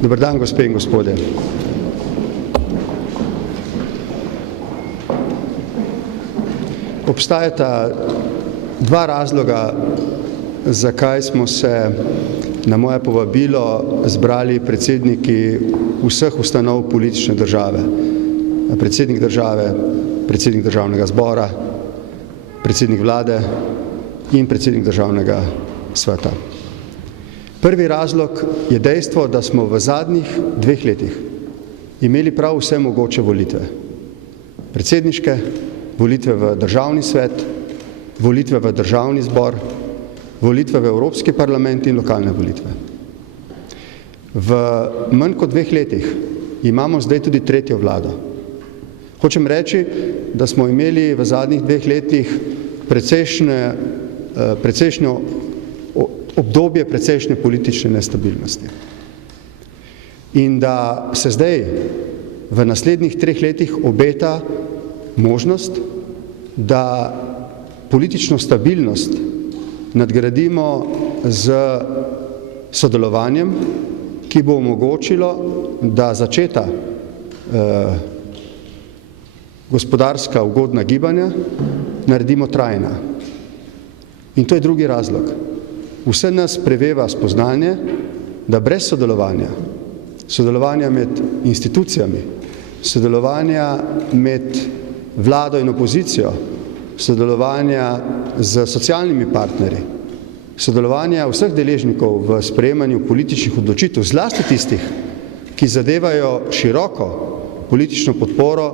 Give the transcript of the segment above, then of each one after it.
Dober dan, gospe in gospodje. Obstajata dva razloga, zakaj smo se na moje povabilo zbrali predsedniki vseh ustanov politične države. Predsednik države, predsednik državnega zbora, predsednik vlade in predsednik državnega sveta. Prvi razlog je dejstvo, da smo v zadnjih 2 letih imeli prav vse mogoče volitve. Predsedniške, volitve v državni svet, volitve v državni zbor, volitve v Evropski parlament in lokalne volitve. V manj kot 2 letih imamo zdaj tudi tretjo vlado. Hočem reči, da smo imeli v zadnjih 2 letih precejšnjo obdobje precejšnje politične nestabilnosti. In da se zdaj v naslednjih 3 letih obeta možnost, da politično stabilnost nadgradimo z sodelovanjem, ki bo omogočilo, da začeta gospodarska ugodna gibanja naredimo trajna. In to je drugi razlog. Vse nas preveva spoznanje, da brez sodelovanja med institucijami, sodelovanja med vlado in opozicijo, sodelovanja z socialnimi partnerji, sodelovanja vseh deležnikov v sprejemanju političnih odločitev, zlasti tistih, ki zadevajo široko politično podporo,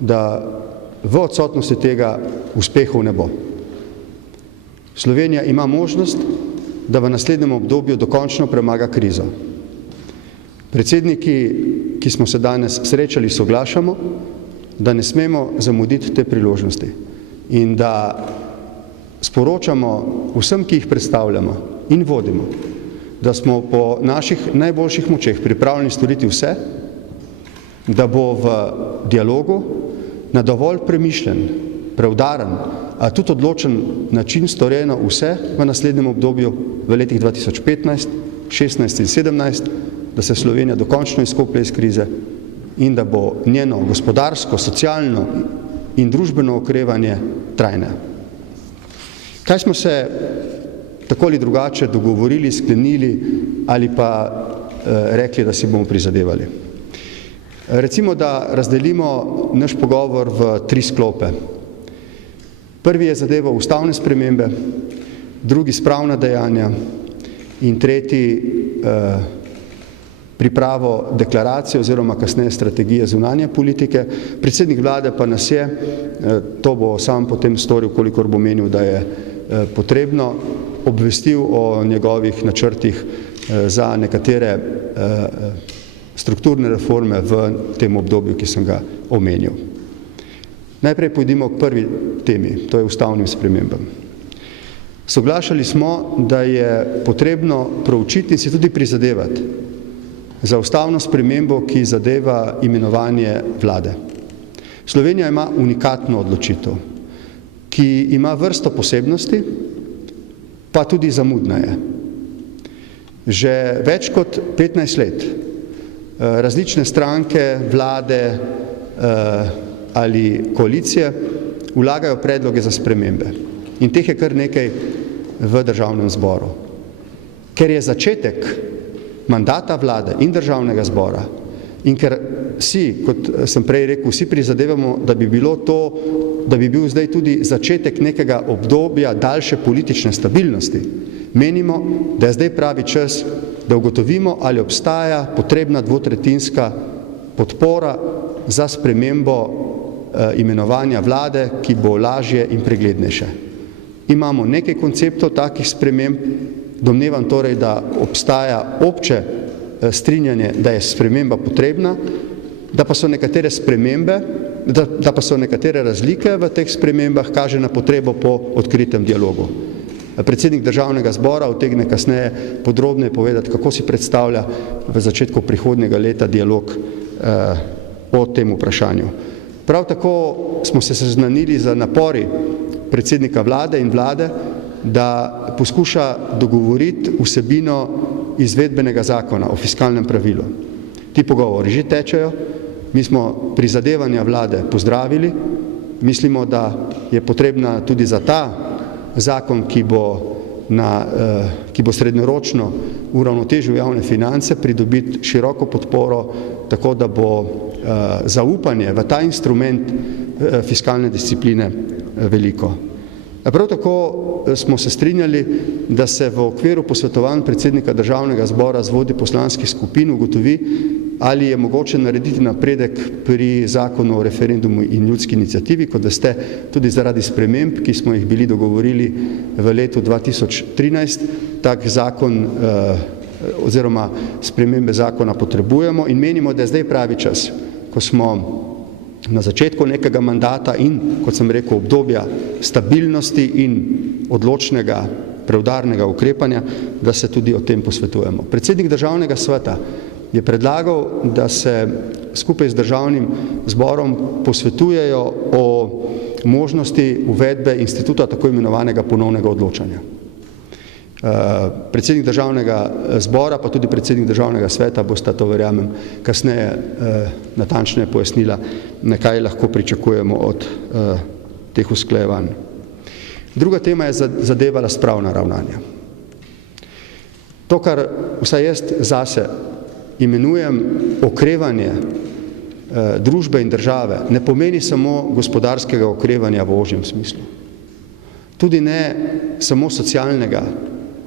da v odsotnosti tega uspehov ne bo. Slovenija ima možnost, da v naslednjem obdobju dokončno premaga krizo. Predsedniki, ki smo se danes srečali, soglašamo, da ne smemo zamuditi te priložnosti in da sporočamo vsem, ki jih predstavljamo in vodimo, da smo po naših najboljših močeh pripravljeni storiti vse, da bo v dialogu na dovolj premišljen, preudaren, a tudi odločen način storjeno vse v naslednjem obdobju v letih 2015, 16 in 17, da se Slovenija dokončno izkoplje iz krize in da bo njeno gospodarsko, socialno in družbeno okrevanje trajne. Kaj smo se tako ali drugače dogovorili, sklenili ali pa rekli, da si bomo prizadevali? Recimo, da razdelimo naš pogovor v 3 sklope. Prvi je zadeval ustavne spremembe, drugi spravna dejanja in tretji pripravo deklaracije oziroma kasneje strategije zunanje politike. Predsednik vlade pa nas je, to bo sam potem storil, kolikor bo menil, da je potrebno, obvestil o njegovih načrtih za nekatere strukturne reforme v tem obdobju, ki sem ga omenil. Najprej pojdimo k prvi temi, to je ustavnim spremembam. Soglašali smo, da je potrebno proučiti in se tudi prizadevati za ustavno spremembo, ki zadeva imenovanje vlade. Slovenija ima unikatno odločitev, ki ima vrsto posebnosti, pa tudi zamudna je. Že več kot 15 let različne stranke, vlade ali koalicije vlagajo predloge za spremembe. In teh je kar nekaj v državnem zboru. Ker je začetek mandata vlade in državnega zbora in ker si, kot sem prej rekel, vsi prizadevamo, da bi bil zdaj tudi začetek nekega obdobja daljše politične stabilnosti, menimo, da je zdaj pravi čas, da ugotovimo, ali obstaja potrebna dvotretjinska podpora za spremembo imenovanja vlade, ki bo lažje in preglednejše. Imamo nekaj konceptov takih sprememb, domnevam torej, da obstaja obče strinjanje, da je sprememba potrebna, da pa so nekatere razlike v teh spremembah, kaže na potrebo po odkritem dialogu. Predsednik državnega zbora utegne kasneje podrobneje povedati, kako si predstavlja v začetku prihodnjega leta dialog o tem vprašanju. Prav tako smo se seznanili z napori predsednika vlade in vlade, da poskuša dogovoriti vsebino izvedbenega zakona o fiskalnem pravilu. Ti pogovori že tečejo, mi smo prizadevanja vlade pozdravili, mislimo, da je potrebna tudi za ta zakon, ki bo srednjeročno uravnotežil javne finance, pridobiti široko podporo, tako da bo zaupanje v ta instrument fiskalne discipline veliko. Prav tako smo se strinjali, da se v okviru posvetovanj predsednika Državnega zbora z vodji poslanskih skupin ugotovi, ali je mogoče narediti napredek pri zakonu o referendumu in ljudski iniciativi, kot veste, tudi zaradi sprememb, ki smo jih bili dogovorili v letu 2013, tak zakon oziroma spremembe zakona potrebujemo in menimo, da je zdaj pravi čas, ko smo na začetku nekega mandata in, kot sem rekel, obdobja stabilnosti in odločnega, preudarnega ukrepanja, da se tudi o tem posvetujemo. Predsednik Državnega sveta je predlagal, da se skupaj z Državnim zborom posvetujejo o možnosti uvedbe instituta tako imenovanega ponovnega odločanja. Predsednik Državnega zbora, pa tudi predsednik Državnega sveta bosta to, verjamem, kasneje natančneje pojasnila, kaj lahko pričakujemo od teh usklajevanj. Druga tema je zadevala spravna ravnanja. To, kar vsaj jaz zase imenujem okrevanje družbe in države, ne pomeni samo gospodarskega okrevanja v ožjem smislu. Tudi ne samo socialnega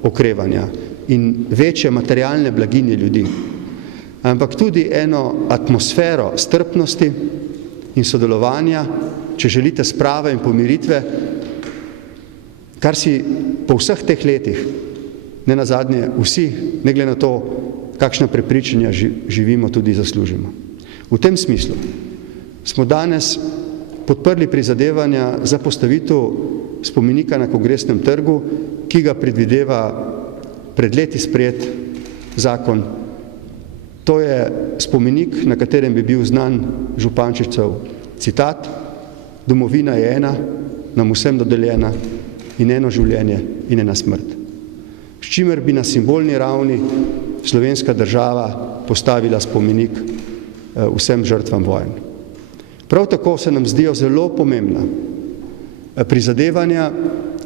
okrevanja in večje materialne blaginje ljudi, ampak tudi eno atmosfero strpnosti in sodelovanja, če želite sprave in pomiritve, kar si po vseh teh letih, ne nazadnje vsi, ne glede na to, kakšna prepričanja živimo, tudi zaslužimo. V tem smislu smo danes podprli prizadevanja za postavitev spomenika na Kongresnem trgu, ki ga predvideva pred leti sprejet zakon. To je spomenik, na katerem bi bil znan Župančičev citat: domovina je ena, nam vsem dodeljena, in eno življenje in ena smrt. S čimer bi na simbolni ravni slovenska država postavila spomenik vsem žrtvam vojn. Prav tako se nam zdijo zelo pomembna prizadevanja,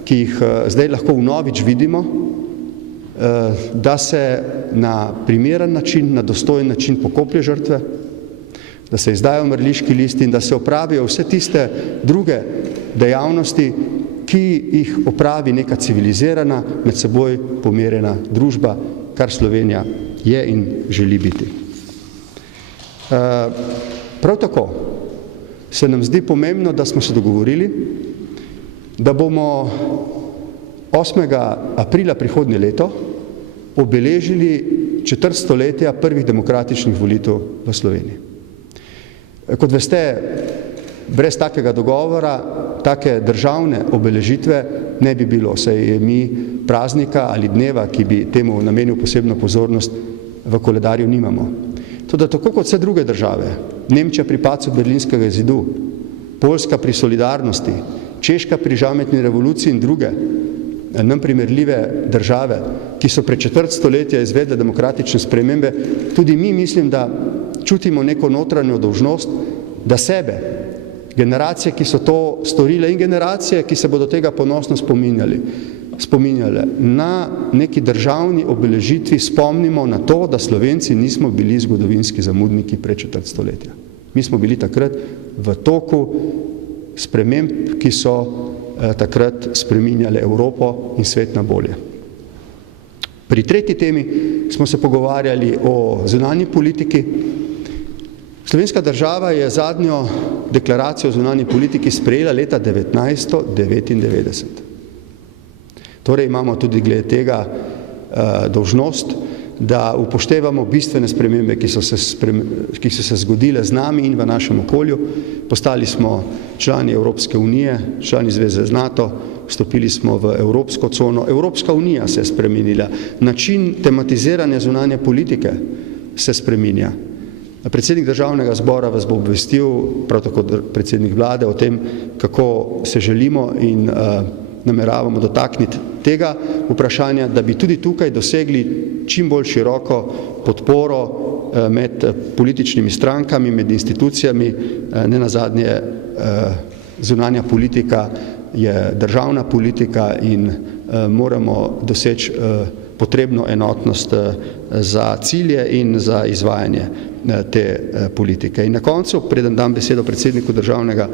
ki jih zdaj lahko vnovič vidimo, da se na primeren način, na dostojen način pokoplje žrtve, da se izdajo mrliški listi in da se opravijo vse tiste druge dejavnosti, ki jih opravi neka civilizirana, med seboj pomirjena družba, kar Slovenija je in želi biti. Prav tako se nam zdi pomembno, da smo se dogovorili, da bomo 8. aprila prihodnje leto obeležili četrt stoletja prvih demokratičnih volitev v Sloveniji. Kot veste, brez takega dogovora, take državne obeležitve ne bi bilo, saj mi praznika ali dneva, ki bi temu namenil posebno pozornost, v koledarju nimamo. Toda tako kot vse druge države, Nemčija pri padcu Berlinskega zidu, Poljska pri solidarnosti, Češka pri žametni revoluciji in druge nam primerljive države, ki so pred četrt stoletja izvedle demokratične spremembe, tudi mi mislim, da čutimo neko notranjo dolžnost, da sebe, generacije, ki so to storile in generacije, ki se bodo tega ponosno spominjale, na neki državni obeležitvi spomnimo na to, da Slovenci nismo bili zgodovinski zamudniki pred četrt stoletja. Mi smo bili takrat v toku sprememb, ki so takrat spreminjale Evropo in svet na bolje. Pri tretji temi smo se pogovarjali o zunanji politiki. Slovenska država je zadnjo deklaracijo o zunanji politiki sprejela leta 1999. Torej imamo tudi glede tega dolžnost, da upoštevamo bistvene spremembe, ki so se zgodile z nami in v našem okolju. Postali smo člani Evropske unije, člani zveze z NATO, vstopili smo v Evropsko cono. Evropska unija se je spremenila, način tematiziranja zunanje politike se spreminja. Predsednik Državnega zbora vas bo obvestil, prav tako predsednik vlade, o tem, kako se želimo in nameravamo dotakniti tega vprašanja, da bi tudi tukaj dosegli čim bolj široko podporo med političnimi strankami, med institucijami, nenazadnje zunanja politika je državna politika in moramo doseči potrebno enotnost za cilje in za izvajanje te politike. In na koncu, preden dam besedo predsedniku Državnega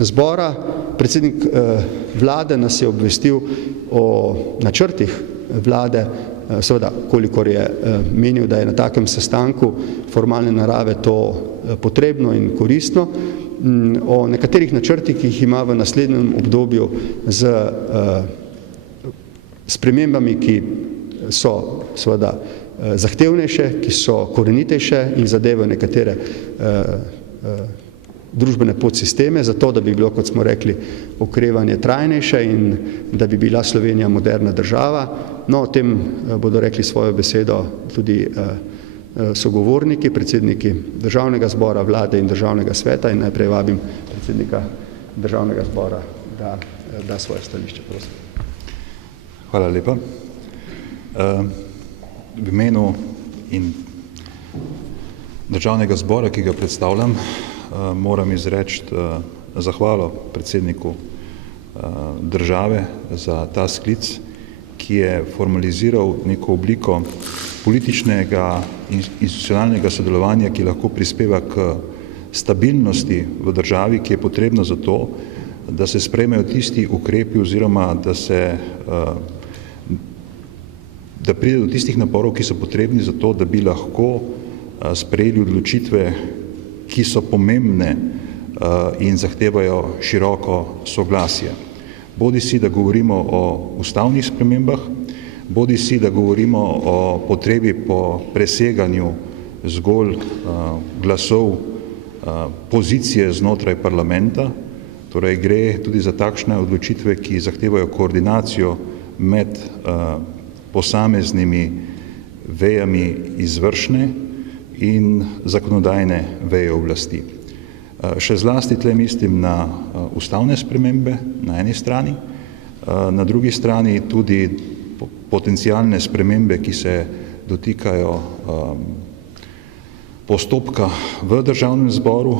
zbora, predsednik vlade nas je obvestil o načrtih vlade, seveda, kolikor je menil, da je na takem sestanku formalne narave to potrebno in koristno, o nekaterih načrtih, ki jih ima v naslednjem obdobju z spremembami, ki so seveda zahtevnejše, ki so korenitejše in zadevajo nekatere družbene podsisteme, zato da bi bilo, kot smo rekli, okrevanje trajnejše in da bi bila Slovenija moderna država. No, o tem bodo rekli svojo besedo tudi sogovorniki, predsedniki Državnega zbora, vlade in Državnega sveta in najprej vabim predsednika Državnega zbora, da da svoje stališče, prosim. Hvala lepa. V imenu in Državnega zbora, ki ga predstavljam, moram izreči zahvalo predsedniku države za ta sklic, ki je formaliziral neko obliko političnega in institucionalnega sodelovanja, ki lahko prispeva k stabilnosti v državi, ki je potrebno za to, da se sprejmejo tisti ukrepi oziroma da pride do tistih naporov, ki so potrebni za to, da bi lahko sprejeli odločitve, ki so pomembne in zahtevajo široko soglasje. Bodi si, da govorimo o ustavnih spremembah, bodi si, da govorimo o potrebi po preseganju zgolj glasov pozicije znotraj parlamenta, torej gre tudi za takšne odločitve, ki zahtevajo koordinacijo med posameznimi vejami izvršne in zakonodajne veje oblasti. Še zlasti tle mislim na ustavne spremembe na eni strani, na drugi strani tudi potencialne spremembe, ki se dotikajo postopka v Državnem zboru,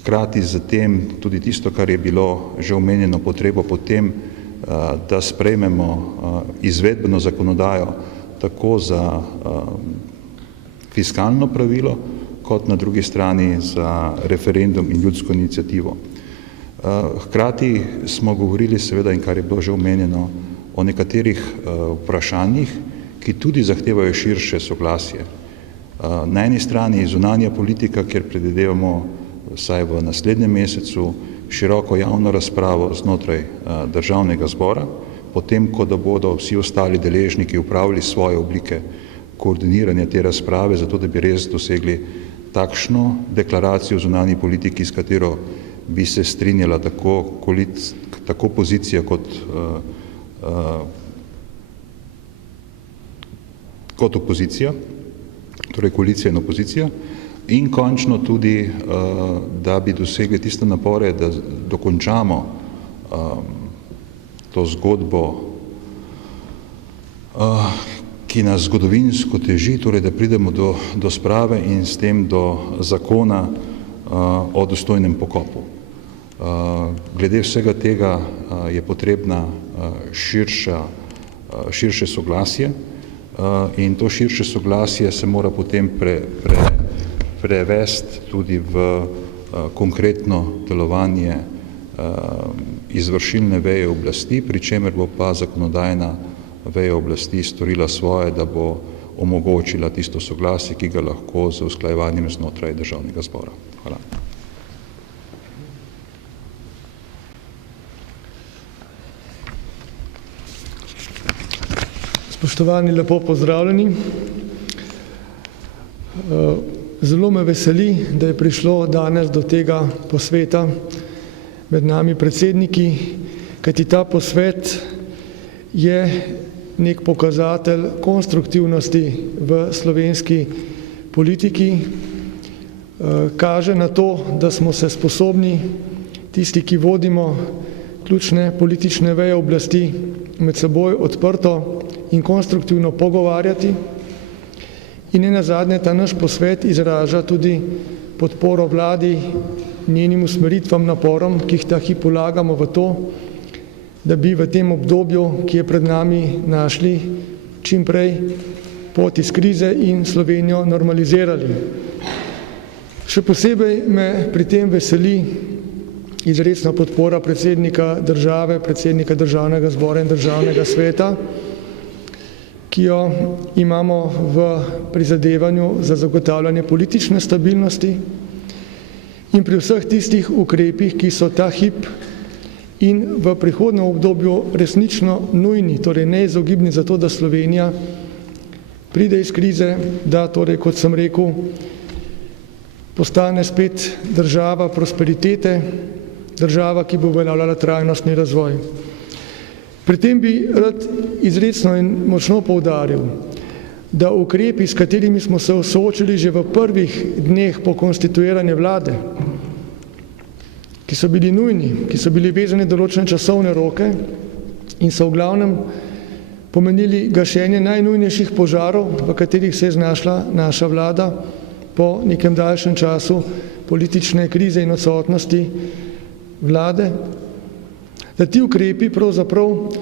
hkrati z tem tudi tisto, kar je bilo že omenjeno, potrebo po tem, da sprejmemo izvedbeno zakonodajo tako za fiskalno pravilo, kot na drugi strani za referendum in ljudsko inicijativo. Hkrati smo govorili seveda, in kar je bilo že omenjeno, o nekaterih vprašanjih, ki tudi zahtevajo širše soglasje. Na eni strani zunanja politika, kjer predvidevamo vsaj v naslednjem mesecu široko javno razpravo znotraj Državnega zbora, potem, ko da bodo vsi ostali deležniki upravili svoje oblike koordiniranja te razprave, zato da bi res dosegli takšno deklaracijo o zunanji politiki, s katero bi se strinjala tako pozicija kot opozicija, torej koalicija in opozicija, in končno tudi, da bi dosegli tiste napore, da dokončamo to zgodbo, ki nas zgodovinsko teži, torej da pridemo do sprave in s tem do zakona o dostojnem pokopu. Glede vsega tega je potrebna širše soglasje in to širše soglasje se mora potem prevesti tudi v konkretno delovanje izvršilne veje oblasti, pri čemer bo pa zakonodajna veja oblasti storila svoje, da bo omogočila tisto soglasje, ki ga lahko z usklajevanjem znotraj Državnega zbora. Hvala. Spoštovani, lepo pozdravljeni. Zelo me veseli, da je prišlo danes do tega posveta med nami predsedniki, kajti ta posvet je nek pokazatelj konstruktivnosti v slovenski politiki, kaže na to, da smo se sposobni, tisti, ki vodimo ključne politične veje oblasti, med seboj odprto in konstruktivno pogovarjati. In nenazadnje ta naš posvet izraža tudi podporo vladi, njenim usmeritvam, naporom, ki jih ta hip vlagamo v to, da bi v tem obdobju, ki je pred nami, našli čim prej pot iz krize in Slovenijo normalizirali. Še posebej me pri tem veseli izrecna podpora predsednika države, predsednika Državnega zbora in Državnega sveta, ki jo imamo v prizadevanju za zagotavljanje politične stabilnosti in pri vseh tistih ukrepih, ki so ta hip in v prihodnjem obdobju resnično nujni, torej neizogibni za to, da Slovenija pride iz krize, da torej, kot sem rekel, postane spet država prosperitete, država, ki bo uveljavljala trajnostni razvoj. Pri tem bi rad izrecno in močno poudaril, da ukrepi, s katerimi smo se soočili že v prvih dneh po konstituiranju vlade, ki so bili nujni, ki so bili vezani določene časovne roke in so v glavnem pomenili gašenje najnujnejših požarov, v katerih se je znašla naša vlada po nekem daljšem času politične krize in odsotnosti vlade, da ti ukrepi pravzaprav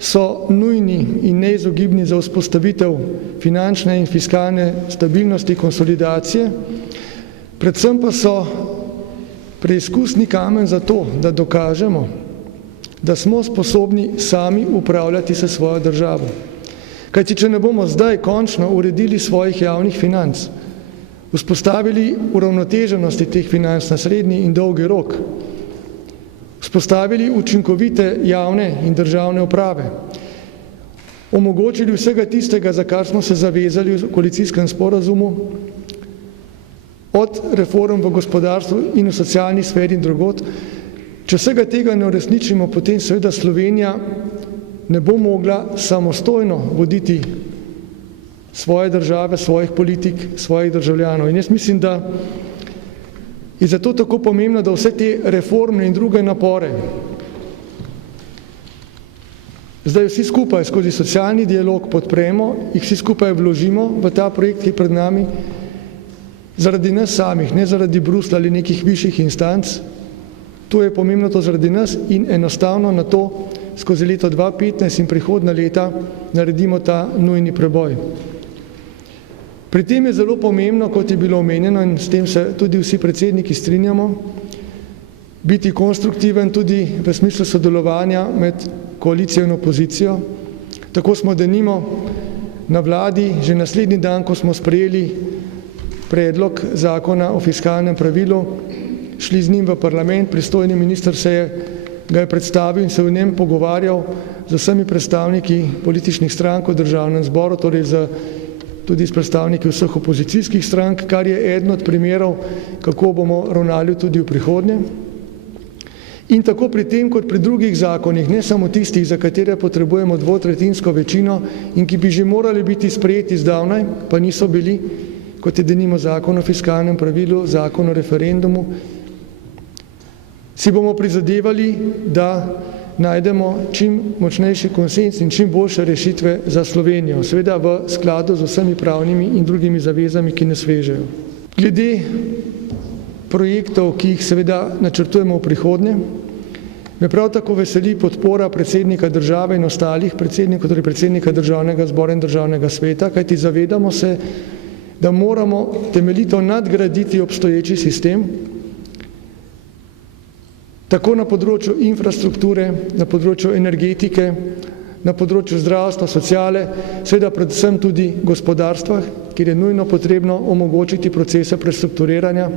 so nujni in neizogibni za vzpostavitev finančne in fiskalne stabilnosti, konsolidacije, predvsem pa so preizkusni kamen za to, da dokažemo, da smo sposobni sami upravljati se svojo državo. Kajti, če ne bomo zdaj končno uredili svojih javnih financ, vzpostavili uravnoteženosti teh financ na srednji in dolgi rok, vzpostavili učinkovite javne in državne uprave, omogočili vsega tistega, za kar smo se zavezali v koalicijskem sporazumu, od reform v gospodarstvu in v socialni sferi in drugod. Če vsega tega ne uresničimo, potem seveda Slovenija ne bo mogla samostojno voditi svoje države, svojih politik, svojih državljanov. In jaz mislim, da je zato tako pomembno, da vse te reformne in druge napore zdaj vsi skupaj skozi socialni dialog podpremo, jih vsi skupaj vložimo v ta projekt, ki je pred nami, zaradi nas samih, ne zaradi Bruslja ali nekih višjih instanc. To je pomembno to zaradi nas in enostavno na to skozi leto 2015 in prihodnja leta naredimo ta nujni preboj. Pri tem je zelo pomembno, kot je bilo omenjeno, in s tem se tudi vsi predsedniki strinjamo, biti konstruktiven tudi v smislu sodelovanja med koalicijo in opozicijo. Tako smo denimo na vladi že naslednji dan, ko smo sprejeli predlog zakona o fiskalnem pravilu, šli z njim v parlament, pristojni minister ga je predstavil in se v njem pogovarjal z vsemi predstavniki političnih strank v Državnem zboru, torej tudi s predstavniki vseh opozicijskih strank, kar je eden od primerov, kako bomo ravnali tudi v prihodnje. In tako pri tem, kot pri drugih zakonih, ne samo tistih, za katere potrebujemo dvotretjinsko večino in ki bi že morali biti sprejeti zdavnaj, pa niso bili, kot je denimo zakon o fiskalnem pravilu, zakon o referendumu, si bomo prizadevali, da najdemo čim močnejši konsens in čim boljše rešitve za Slovenijo, seveda v skladu z vsemi pravnimi in drugimi zavezami, ki nas vežejo. Glede projektov, ki jih seveda načrtujemo v prihodnje, me prav tako veseli podpora predsednika države in ostalih predsednikov, torej predsednika Državnega zbora in Državnega sveta, kajti zavedamo se, da moramo temeljito nadgraditi obstoječi sistem, tako na področju infrastrukture, na področju energetike, na področju zdravstva, sociale, seveda predvsem tudi gospodarstva, kjer je nujno potrebno omogočiti procese prestrukturiranja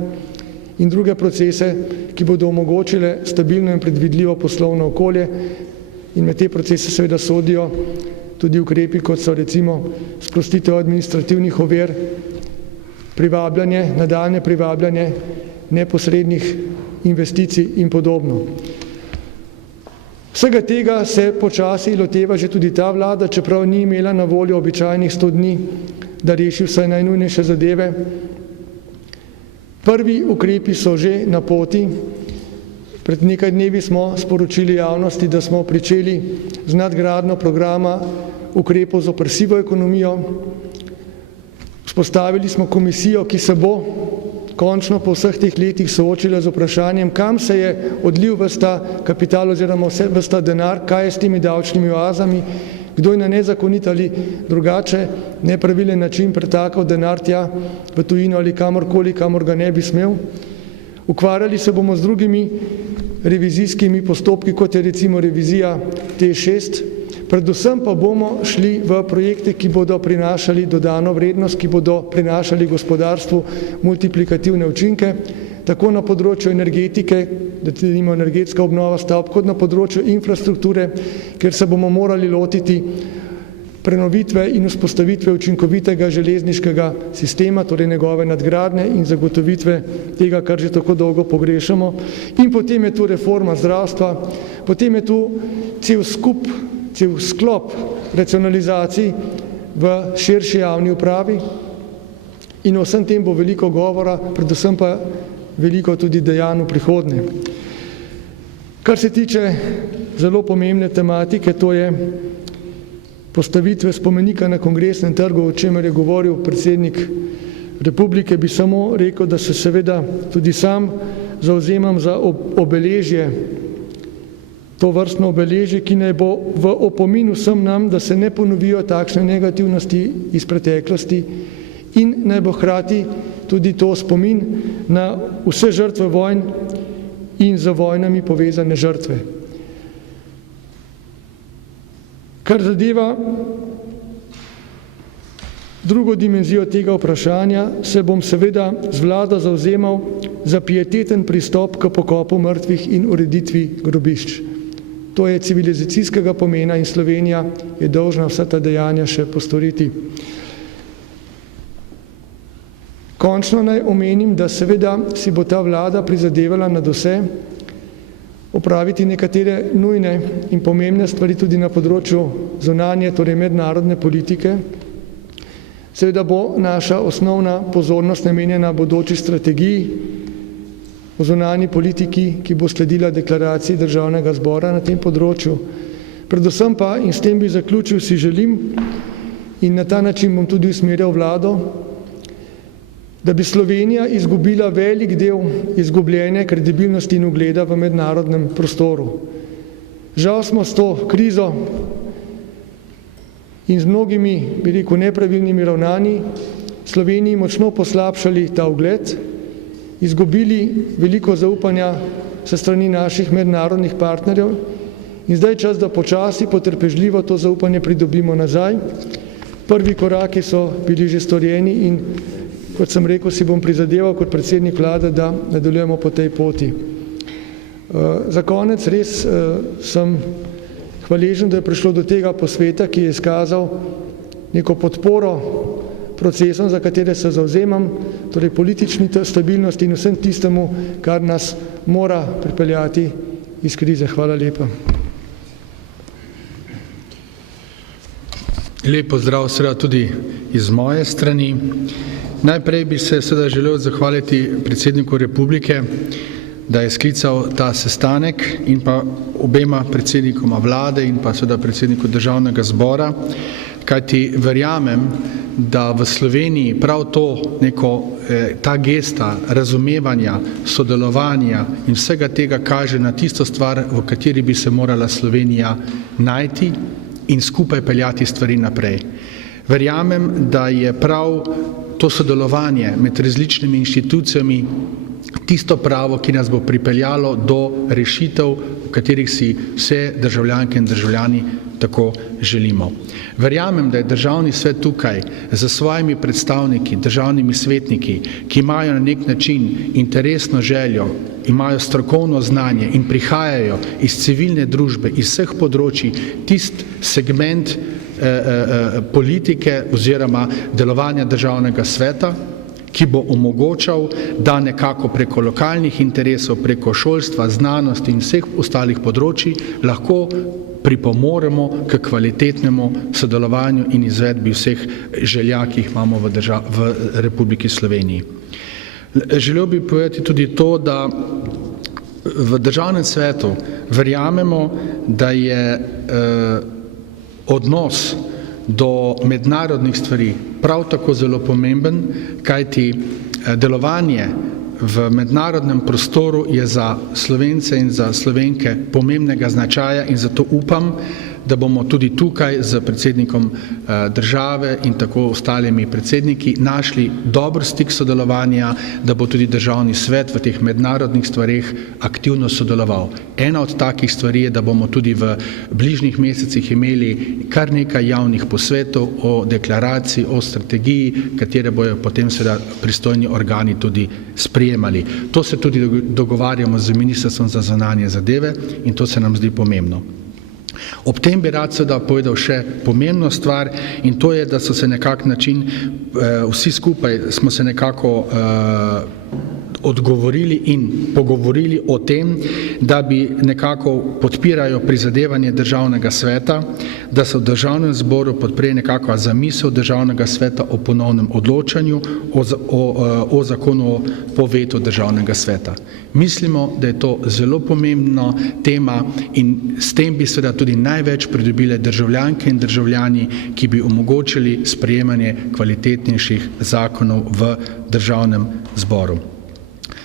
in druge procese, ki bodo omogočile stabilno in predvidljivo poslovno okolje, in med te procese seveda sodijo tudi ukrepi, kot so recimo sprostitev administrativnih ovir, privabljanje, nadaljnje privabljanje neposrednih investicij in podobno. Vsega tega se počasi loteva že tudi ta vlada, čeprav ni imela na voljo običajnih 100 dni, da reši vsaj najnujnejše zadeve. Prvi ukrepi so že na poti. Pred nekaj dnevi smo sporočili javnosti, da smo pričeli z nadgradnjo programa ukrepov zoper sivo ekonomijo. Vzpostavili smo komisijo, ki se bo končno po vseh teh letih soočila z vprašanjem, kam se je odlil ves ta kapital oziroma ves ta denar, kaj je s temi davčnimi oazami, kdo je na nezakonit ali drugače nepravilen način pretakal denar tja v tujino ali kamorkoli, kamor ga ne bi smel. Ukvarjali se bomo z drugimi revizijskimi postopki, kot je recimo revizija T6, predvsem pa bomo šli v projekte, ki bodo prinašali dodano vrednost, ki bodo prinašali gospodarstvu multiplikativne učinke, tako na področju energetike, da imamo energetska obnova stavb, kot na področju infrastrukture, kjer se bomo morali lotiti prenovitve in vzpostavitve učinkovitega železniškega sistema, torej njegove nadgradnje in zagotovitve tega, kar že tako dolgo pogrešamo. In potem je tu reforma zdravstva, potem je tu cel sklop racionalizacij v širši javni upravi in o vsem tem bo veliko govora, predvsem pa veliko tudi dejanj v prihodnje. Kar se tiče zelo pomembne tematike, to je postavitve spomenika na Kongresnem trgu, o čemer je govoril predsednik republike, bi samo rekel, da se seveda tudi sam zavzemam za obeležje, to vrstno obeležje, ki naj bo v opomin vsem nam, da se ne ponovijo takšne negativnosti iz preteklosti in naj bo hkrati tudi to spomin na vse žrtve vojn in z vojnami povezane žrtve. Kar zadeva drugo dimenzijo tega vprašanja, se bom seveda z vlado zavzemal za pieteten pristop k pokopu mrtvih in ureditvi grobišč. To je civilizacijskega pomena in Slovenija je dolžna vsa ta dejanja še postoriti. Končno naj omenim, da seveda si bo ta vlada prizadevala nadvse opraviti nekatere nujne in pomembne stvari tudi na področju zunanje, torej mednarodne politike. Seveda bo naša osnovna pozornost namenjena bodoči strategiji o zunanji politiki, ki bo sledila deklaraciji Državnega zbora na tem področju. Predvsem pa, in s tem bi zaključil, si želim, in na ta način bom tudi usmerjal vlado, da bi Slovenija izgubila velik del izgubljene kredibilnosti in ugleda v mednarodnem prostoru. Žal smo s to krizo in z mnogimi, bi rekel, nepravilnimi ravnanji Sloveniji močno poslabšali ta ugled, izgubili veliko zaupanja sa strani naših mednarodnih partnerjev in zdaj je čas, da počasi, potrpežljivo to zaupanje pridobimo nazaj. Prvi koraki so bili že storjeni in kot sem rekel, si bom prizadeval kot predsednik vlade, da nadaljujemo po tej poti. Za konec res sem hvaležen, da je prišlo do tega posveta, ki je izkazal neko podporo procesom, za katere se zavzemam, torej politični stabilnosti in vsem tistemu, kar nas mora pripeljati iz krize. Hvala lepa. Lep pozdrav seveda tudi iz moje strani. Najprej bi se seveda želel zahvaliti predsedniku republike, da je sklical ta sestanek in pa obema predsednikoma vlade in pa seveda predsedniku Državnega zbora, kajti verjamem, da v Sloveniji prav to ta gesta razumevanja, sodelovanja in vsega tega kaže na tisto stvar, v kateri bi se morala Slovenija najti in skupaj peljati stvari naprej. Verjamem, da je prav to sodelovanje med različnimi inštitucijami tisto pravo, ki nas bo pripeljalo do rešitev, v katerih si vse državljanke in državljani tako želimo. Verjamem, da je Državni svet tukaj za svojimi predstavniki, državnimi svetniki, ki imajo na nek način interesno željo, imajo strokovno znanje in prihajajo iz civilne družbe, iz vseh področij, tist segment politike oziroma delovanja Državnega sveta, ki bo omogočal, da nekako preko lokalnih interesov, preko šolstva, znanosti in vseh ostalih področij lahko pripomoremo k kvalitetnemu sodelovanju in izvedbi vseh želja, ki jih imamo v Republiki Sloveniji. Želel bi povedati tudi to, da v Državnem svetu verjamemo, da je odnos do mednarodnih stvari prav tako zelo pomemben, kajti delovanje v mednarodnem prostoru je za Slovence in za Slovenke pomembnega značaja in zato upam, da bomo tudi tukaj z predsednikom države in tako ostalimi predsedniki našli dober stik sodelovanja, da bo tudi Državni svet v teh mednarodnih stvareh aktivno sodeloval. Ena od takih stvari je, da bomo tudi v bližnjih mesecih imeli kar nekaj javnih posvetov o deklaraciji, o strategiji, katere bojo potem seveda pristojni organi tudi sprejemali. To se tudi dogovarjamo z Ministrstvom za zunanje zadeve in to se nam zdi pomembno. Ob tem bi rad seveda povedal še pomembno stvar in to je, da so se nekak način, vsi skupaj smo se nekako odgovorili in pogovorili o tem, da bi nekako podpirajo prizadevanje Državnega sveta, da se v Državnem zboru podpre nekakva zamisel Državnega sveta o ponovnem odločanju o zakonu po vetu Državnega sveta. Mislimo, da je to zelo pomembna tema in s tem bi seveda tudi največ pridobile državljanke in državljani, ki bi omogočili sprejemanje kvalitetnejših zakonov v Državnem zboru.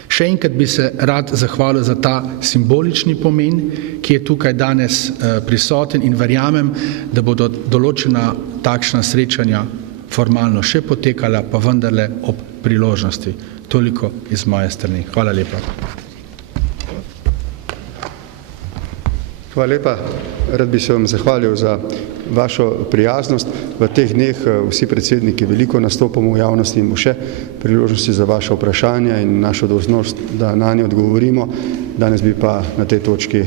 Še enkrat bi se rad zahvalil za ta simbolični pomen, ki je tukaj danes prisoten in verjamem, da bodo določena takšna srečanja formalno še potekala, pa vendarle ob priložnosti. Toliko iz moje strani. Hvala lepa. Hvala lepa. Rad bi se vam zahvalil za vašo prijaznost. V teh dneh vsi predsedniki veliko nastopamo v javnosti in bo še priložnosti za vaše vprašanja in našo dolžnost, da na nje odgovorimo. Danes bi pa na tej točki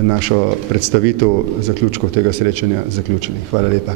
našo predstavitev zaključkov tega srečanja zaključili. Hvala lepa.